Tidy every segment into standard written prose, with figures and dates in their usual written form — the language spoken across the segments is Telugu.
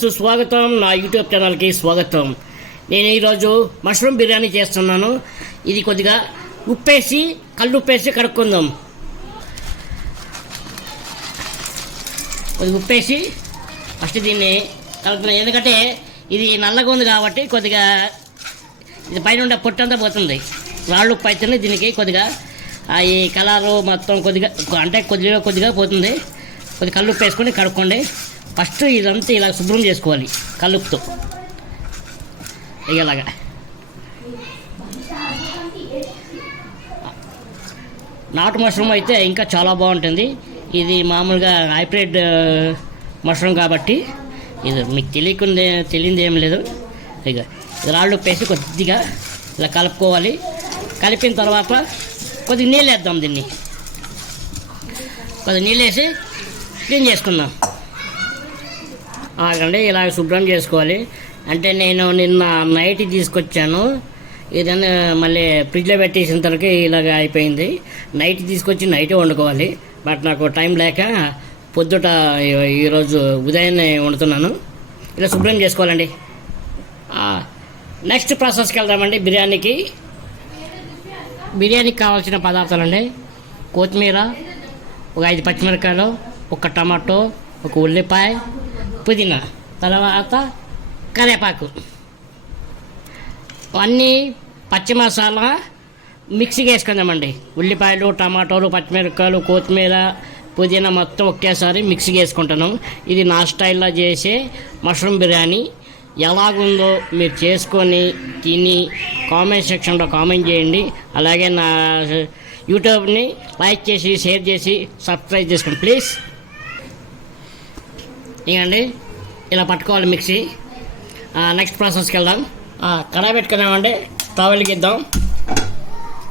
సుస్వాగతం నా యూట్యూబ్ ఛానల్కి స్వాగతం. నేను ఈరోజు మష్రూమ్ బిర్యానీ చేస్తున్నాను. ఇది కొద్దిగా ఉప్పేసి కళ్ళు ఉప్పేసి కడుక్కుందాం. కొద్దిగా ఉప్పేసి ఫస్ట్ దీన్ని కలుపుతున్నాం, ఎందుకంటే ఇది నల్లగా ఉంది కాబట్టి కొద్దిగా ఇది పైన ఉండే పొట్టంతా పోతుంది. రాళ్ళు ఉప్పు అయితేనే దీనికి కొద్దిగా ఈ కలరు మొత్తం కొద్దిగా అంటే కొద్దిగా పోతుంది. కొద్దిగా కళ్ళు ఉప్పు వేసుకొని కడుక్కోండి. ఫస్ట్ ఇదంతా ఇలా శుభ్రం చేసుకోవాలి కల్లుపుతో ఇలాగా. నాటు మష్రూమ్ అయితే ఇంకా చాలా బాగుంటుంది. ఇది మామూలుగా హైబ్రిడ్ మష్రూమ్ కాబట్టి ఇది మీకు తెలియంది ఏం లేదు. ఇక రాళ్ళు ఉప్పేసి కొద్దిగా ఇలా కలుపుకోవాలి. కలిపిన తర్వాత కొద్దిగా నీళ్ళు వేద్దాం. దీన్ని కొద్దిగా నీళ్ళు వేసి క్లీన్ చేసుకుందాం. ఆగండి, ఇలా శుభ్రం చేసుకోవాలి. అంటే నేను నిన్న నైట్ తీసుకొచ్చాను, ఏదైనా మళ్ళీ ఫ్రిడ్జ్లో పెట్టేసిన తర్వాత ఇలాగ అయిపోయింది. నైట్ తీసుకొచ్చి నైటే వండుకోవాలి. బట్ నాకు టైం లేక పొద్దుట ఈరోజు ఉదయాన్నే వండుతున్నాను. ఇలా శుభ్రం చేసుకోవాలండి. నెక్స్ట్ ప్రాసెస్కి వెళ్దామండి. బిర్యానీకి కావాల్సిన పదార్థాలండి: కొత్తిమీర, ఒక 5 పచ్చిమిరపకాయలు, ఒక టమాటో, ఒక ఉల్లిపాయ, పుదీనా, తర్వాత కరివేపాకు, అన్నీ పచ్చి మసాలా మిక్సీకి వేసుకుందామండి. ఉల్లిపాయలు, టమాటోలు, పచ్చిమిరపకాయలు, కొత్తిమీర, పుదీనా మొత్తం ఒకేసారి మిక్సీకి వేసుకుంటాను. ఇది నా స్టైల్లో చేసే మష్రూమ్ బిర్యానీ. ఎలాగుందో మీరు చేసుకొని తిని కామెంట్ సెక్షన్లో కామెంట్ చేయండి. అలాగే నా యూట్యూబ్ని లైక్ చేసి షేర్ చేసి సబ్స్క్రైబ్ చేసుకోండి ప్లీజ్. ఇకండి ఇలా పట్టుకోవాలి మిక్సీ. నెక్స్ట్ ప్రాసెస్కి వెళ్దాం. కడాయి పెట్టుకున్నామండి. స్టవ్ వెలిగిద్దాం.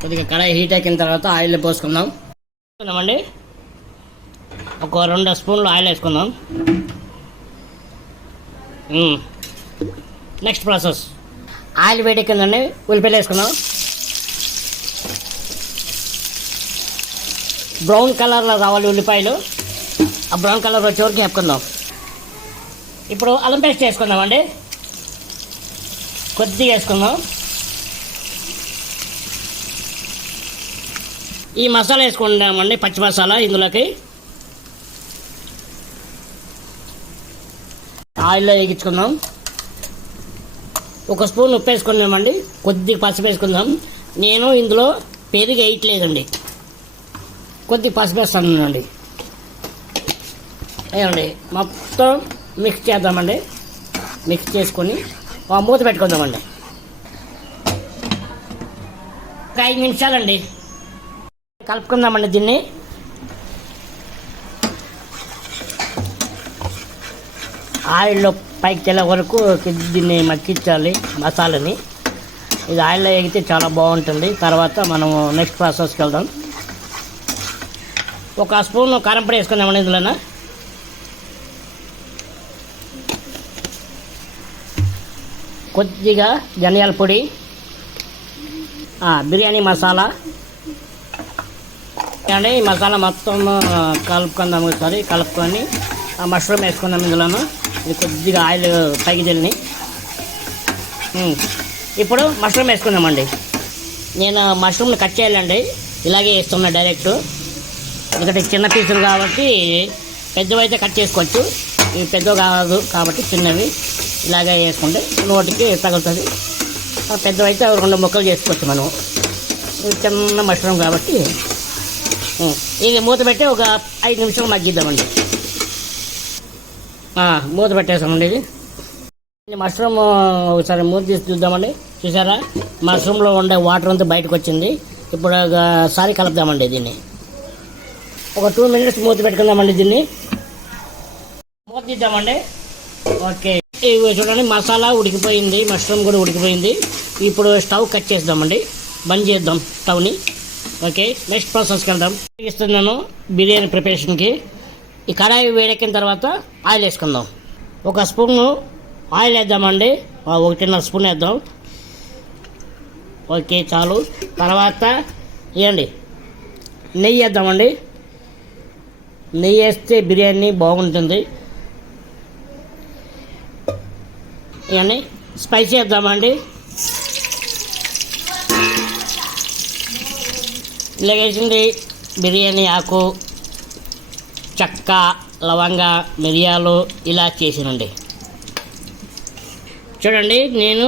కొద్దిగా కడాయి హీట్ ఎక్కిన తర్వాత ఆయిల్ పోసుకుందాం. వేసుకుందామండి. ఒక 2 స్పూన్లు ఆయిల్ వేసుకుందాం. నెక్స్ట్ ప్రాసెస్, ఆయిల్ వేడెక్కిందండి. ఉల్లిపాయలు వేసుకుందాం. బ్రౌన్ కలర్లో రావాలి ఉల్లిపాయలు. ఆ బ్రౌన్ కలర్ వచ్చే వరకు వేపుకుందాం. ఇప్పుడు అల్లం పేస్ట్ వేసుకుందామండి. కొద్దిగా వేసుకుందాం. ఈ మసాలా వేసుకుందామండి, పచ్చి మసాలా. ఇందులోకి ఆయిల్లో వేగించుకుందాం. 1 స్పూన్ ఉప్పు వేసుకుందామండి. కొద్దిగా పసుపు వేసుకుందాం. నేను ఇందులో పెరుగు వేయట్లేదండి, కొద్దిగా పసుపు వేస్తానండి. ఏమండి మొత్తం మిక్స్ చేద్దామండి. మిక్స్ చేసుకొని మూత పెట్టుకుందామండి. ఒక 5 నిమిషాలండి కలుపుకుందామండి. దీన్ని ఆయిల్లో పైకి తెల్ల వరకు దీన్ని మగ్గించాలి మసాలాని. ఇది ఆయిల్లో ఎగితే చాలా బాగుంటుంది. తర్వాత మనం నెక్స్ట్ ప్రాసెస్కి వెళ్దాం. 1 స్పూన్ కారం పొడి వేసుకుందామండి. ఇందులోనా కొద్దిగా ధనియాల పొడి, బిర్యానీ మసాలా అండి. ఈ మసాలా మొత్తం కలుపుకుందాం. ఒకసారి కలుపుకొని మష్రూమ్ వేసుకుందాం. ఇందులోనూ ఇది కొద్దిగా ఆయిల్ పైకి జల్ని. ఇప్పుడు మష్రూమ్ వేసుకుందామండి. నేను మష్రూమ్ని కట్ చేయాలండి, ఇలాగే వేస్తున్నా డైరెక్ట్. ఎందుకంటే చిన్న పీసులు కాబట్టి పెద్దవైతే కట్ చేసుకోవచ్చు. ఇవి పెద్దవి కాదు కాబట్టి చిన్నవి ఇలాగే వేసుకుంటే నోటికి తగులుతుంది. పెద్దవైతే 2 ముక్కలు చేసుకోవచ్చు మనం. చిన్న మష్రూమ్ కాబట్టి ఇది మూత పెట్టి ఒక 5 నిమిషాలు మగ్గిద్దామండి. మూత పెట్టేసామండి. ఇది మష్రూమ్ ఒకసారి మూత తీసి చూద్దామండి. చూసారా, మష్రూమ్లో ఉండే వాటర్ అంతా బయటకు వచ్చింది. ఇప్పుడు ఒకసారి కలుపుదామండి. దీన్ని ఒక 2 మినిట్స్ మూత పెట్టుకుందామండి. దీన్ని మూత తీద్దామండి. ఓకే, ఇవి చూడండి, మసాలా ఉడికిపోయింది, మష్రూమ్ కూడా ఉడికిపోయింది. ఇప్పుడు స్టవ్ కట్ చేద్దామండి, బంద్ చేద్దాం స్టవ్ని. ఓకే, నెక్స్ట్ ప్రాసెస్కి వెళ్దాం. ఇస్తున్నాను బిర్యానీ ప్రిపరేషన్కి. ఈ కడాయి వేడెక్కిన తర్వాత ఆయిల్ వేసుకుందాం. 1 స్పూను ఆయిల్ వేద్దామండి. 1.5 స్పూన్ వేద్దాం. ఓకే, చాలు. తర్వాత ఇవ్వండి నెయ్యి వేద్దామండి. నెయ్యి వేస్తే బిర్యానీ బాగుంటుంది. ఇవన్నీ స్పైసీ వేద్దామండి. ఇలాగేసింది బిర్యానీ ఆకు, చెక్క, లవంగ, మిరియాలు ఇలా చేసానండి. చూడండి, నేను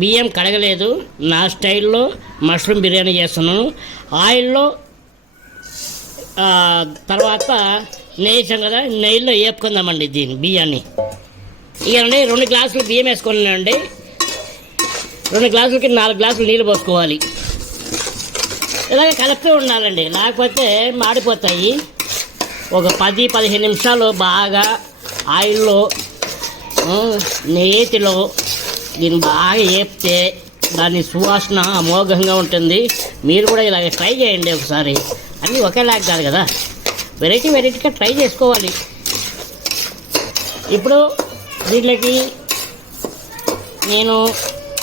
బియ్యం కడగలేదు, నా స్టైల్లో మష్రూమ్ బిర్యానీ చేస్తున్నాను. ఆయిల్లో తర్వాత నెయ్యి వేసాం కదా, నెయ్యిలో వేపుకుందామండి దీన్ని బియ్యాన్ని. ఇకండి 2 గ్లాసులు బియ్యం వేసుకున్నానండి. 2 గ్లాసులకి 4 గ్లాసులు నీళ్ళు పోసుకోవాలి. ఇలాగ కలుపుతూ ఉండాలండి, లేకపోతే మాడిపోతాయి. ఒక 10-15 నిమిషాలు బాగా ఆయిల్లో నేతిలో దీన్ని బాగా వేపితే దాని సువాసన అమోఘంగా ఉంటుంది. మీరు కూడా ఇలాగ ట్రై చేయండి ఒకసారి. అన్నీ ఒకేలాగా కాదు కదా, వెరైటీగా ట్రై చేసుకోవాలి. ఇప్పుడు దీంట్లోకి నేను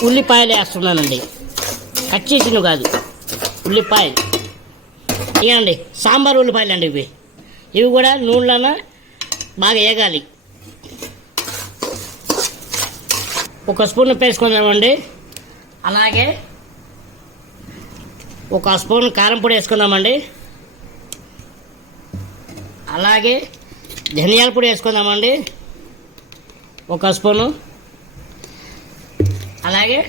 ఉల్లిపాయలు వేస్తున్నానండి, కట్ చేసినవి కాదు, ఉల్లిపాయలు. ఇవ్వండి సాంబార్ ఉల్లిపాయలు అండి ఇవి కూడా నూనెలోన బాగా వేగాలి. 1 స్పూన్ ఉప్పు వేసుకుందామండి. అలాగే 1 స్పూన్ కారం పొడి వేసుకుందామండి. అలాగే ధనియాల పొడి వేసుకుందామండి 1 స్పూను. అలాగే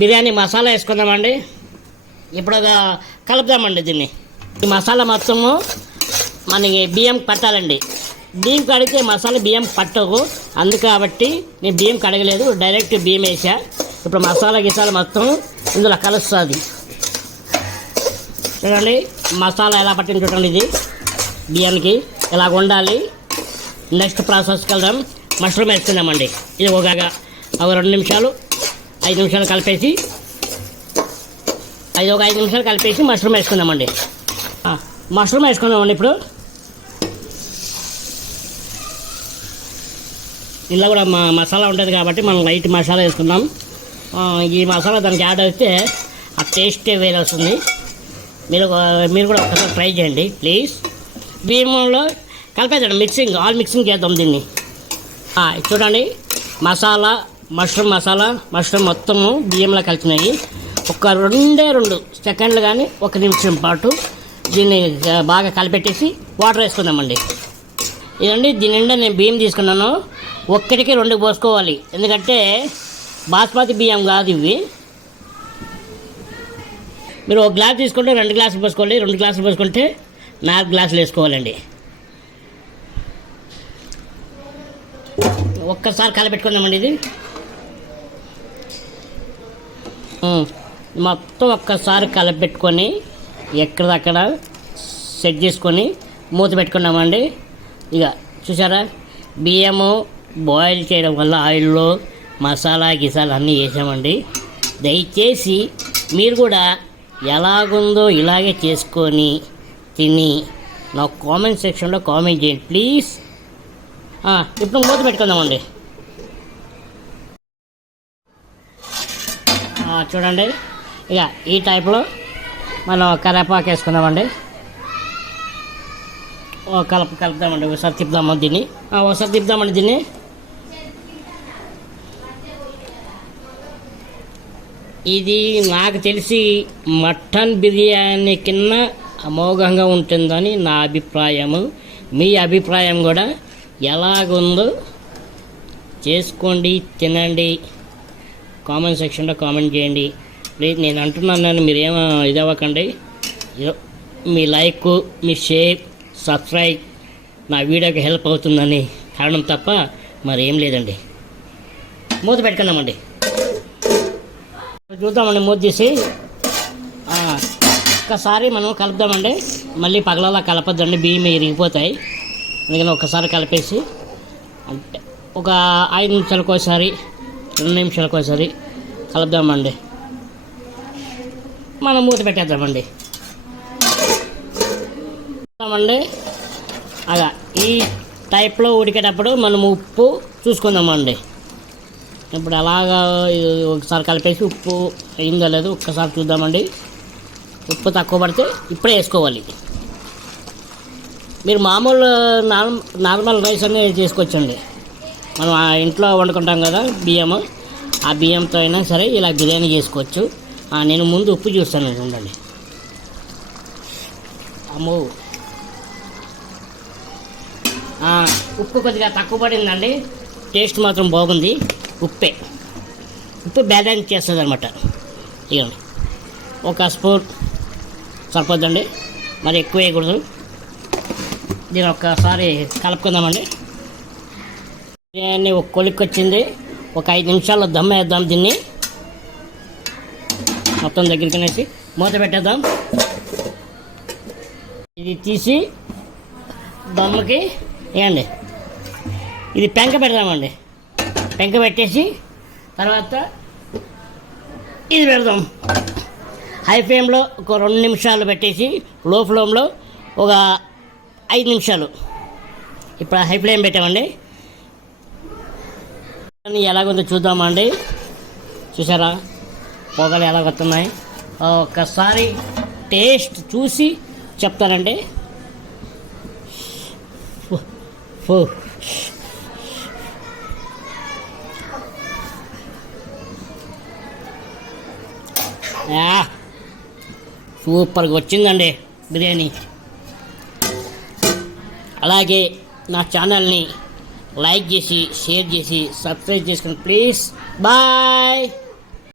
బిర్యానీ మసాలా వేసుకుందామండి. ఇప్పుడు కలుపుదామండి దీన్ని. ఈ మసాలా మొత్తము మనకి బియ్యం పట్టాలండి. బియ్యం కడిగితే మసాలా బియ్యం పట్టవు, అందుకు కాబట్టి నేను బియ్యం కడగలేదు, డైరెక్ట్ బియ్యం వేసా. ఇప్పుడు మసాలా గిసాలా మొత్తం ఇందులో కలుస్తుంది. చూడండి మసాలా ఎలా పట్టింది చూడండి, ఇది బియ్యానికి ఇలాగ ఉండాలి. నెక్స్ట్ ప్రాసెస్కి వెళ్దాం. మష్రూమ్ వేసుకుందామండి. ఇది ఒక 2 నిమిషాలు 5 నిమిషాలు కలిపేసి ఒక 5 నిమిషాలు కలిపేసి మష్రూమ్ వేసుకుందామండి. మష్రూమ్ వేసుకుందామండి. ఇప్పుడు ఇలా కూడా మసాలా ఉంటుంది కాబట్టి మనం లైట్ మసాలా వేసుకున్నాం. ఈ మసాలా దానికి యాడ్ అయితే ఆ టేస్టే వేరే వస్తుంది. మీరు కూడా ఒకసారి ట్రై చేయండి ప్లీజ్. బియ్యంలో కలిపేద్దాం, ఆల్ మిక్సింగ్ చేద్దాం దీన్ని. చూడండి మష్రూమ్ మొత్తము బియ్యంలో కలిసినాయి. ఒక 2 సెకండ్లు కానీ 1 నిమిషం పాటు దీన్ని బాగా కలిపెట్టేసి వాటర్ వేసుకుందామండి. ఇదండి దీని నిండా నేను బియ్యం తీసుకున్నాను. 1కి 2 పోసుకోవాలి, ఎందుకంటే బాస్మతి బియ్యం కాదు ఇవి. మీరు 1 గ్లాస్ తీసుకుంటే 2 గ్లాసులు పోసుకోవాలి, 2 గ్లాసులు పోసుకుంటే 4 గ్లాసులు వేసుకోవాలండి. ఒక్కసారి కలపెట్టుకుందామండి. ఇది మొత్తం ఒక్కసారి కలపెట్టుకొని ఎక్కడదక్కడ సెట్ చేసుకొని మూత పెట్టుకున్నామండి. ఇక చూసారా, బియ్యము బాయిల్ చేయడం వల్ల ఆయిల్లో మసాలా గిసాలు అన్నీ వేసామండి. దయచేసి మీరు కూడా ఎలాగుందో ఇలాగే చేసుకొని తిని నా కామెంట్ సెక్షన్లో కామెంట్ చేయండి ప్లీజ్. ఇప్పుడు మూత పెట్టుకుందామండి. చూడండి, ఇక ఈ టైప్లో మనం కరేపాకు వేసుకుందామండి. కలుపుదామండి. ఒకసారి తిప్పుదామండి దీన్ని. ఇది నాకు తెలిసి మటన్ బిర్యానీ కింద అమోఘంగా ఉంటుందని నా అభిప్రాయము. మీ అభిప్రాయం కూడా ఎలాగుందో చేసుకోండి, తినండి, కామెంట్ సెక్షన్లో కామెంట్ చేయండి ప్లీజ్. నేను అంటున్నాను, మీరేమో ఇదవ్వకండి. మీ లైక్, మీ షేర్, సబ్స్క్రైబ్ నా వీడియోకి హెల్ప్ అవుతుందని కారణం తప్ప మరేం లేదండి. మూత పెట్టుకుందామండి. చూద్దామండి, మూత తీసి ఒక్కసారి మనం కలుపుదామండి. మళ్ళీ పగలలా కలపద్దండి, బియ్యం ఇరిగిపోతాయి. అందుకని ఒక్కసారి కలిపేసి అంటే ఒక 5 నిమిషాలకు ఒకసారి 2 నిమిషాలకు ఒకసారి కలుపుదామండి. మనం మూత పెట్టేద్దామండి. ఈ టైప్లో ఉడికేటప్పుడు మనం ఉప్పు చూసుకుందామండి. ఇప్పుడు అలాగా ఒకసారి కలిపేసి ఉప్పు అయిందో లేదు ఒక్కసారి చూద్దామండి. ఉప్పు తక్కువ పడితే ఇప్పుడే వేసుకోవాలి. మీరు మామూలు నార్మల్ రైస్ అనేది చేసుకోవచ్చండి. మనం ఆ ఇంట్లో వండుకుంటాం కదా బియ్యము, ఆ బియ్యంతో అయినా సరే ఇలా బిర్యానీ చేసుకోవచ్చు. నేను ముందు ఉప్పు చూస్తాను, ఉండండి. అమ్మో, ఉప్పు కొద్దిగా తక్కువ పడిందండి. టేస్ట్ మాత్రం బాగుంది. ఉప్పు బ్యాలెన్స్ చేస్తుంది అనమాట. ఇవ్వండి, ఒక స్పూన్ సరిపోద్దండి, మరి ఎక్కువ వేయకూడదు. దీని ఒక్కసారి కలుపుకుందామండి. బిర్యానీ ఒక కొలిక్కి వచ్చింది. ఒక 5 నిమిషాల్లో దమ్ వేద్దాం. దీన్ని మొత్తం దగ్గరికి అనేసి మూత పెట్టేద్దాం. ఇది తీసి దమ్ముకి వేయండి. ఇది పెంక పెడదామండి. పెంక పెట్టేసి తర్వాత ఇది పెడదాం. హై ఫ్లేమ్లో ఒక 2 నిమిషాలు పెట్టేసి లో ఫ్లేమ్లో ఒక 5 నిమిషాలు. ఇప్పుడు హై ఫ్లేమ్ పెట్టామండి. ఎలాగుందో చూద్దామండి. చూసారా పొగలు ఎలా వస్తున్నాయి? ఒక్కసారి టేస్ట్ చూసి చెప్తారండి. సూపర్గా వచ్చిందండి బిర్యానీ. అలాగే నా ఛానల్ని లైక్ చేసి, షేర్ చేసి, సబ్స్క్రైబ్ చేసుకోండి ప్లీజ్. బాయ్.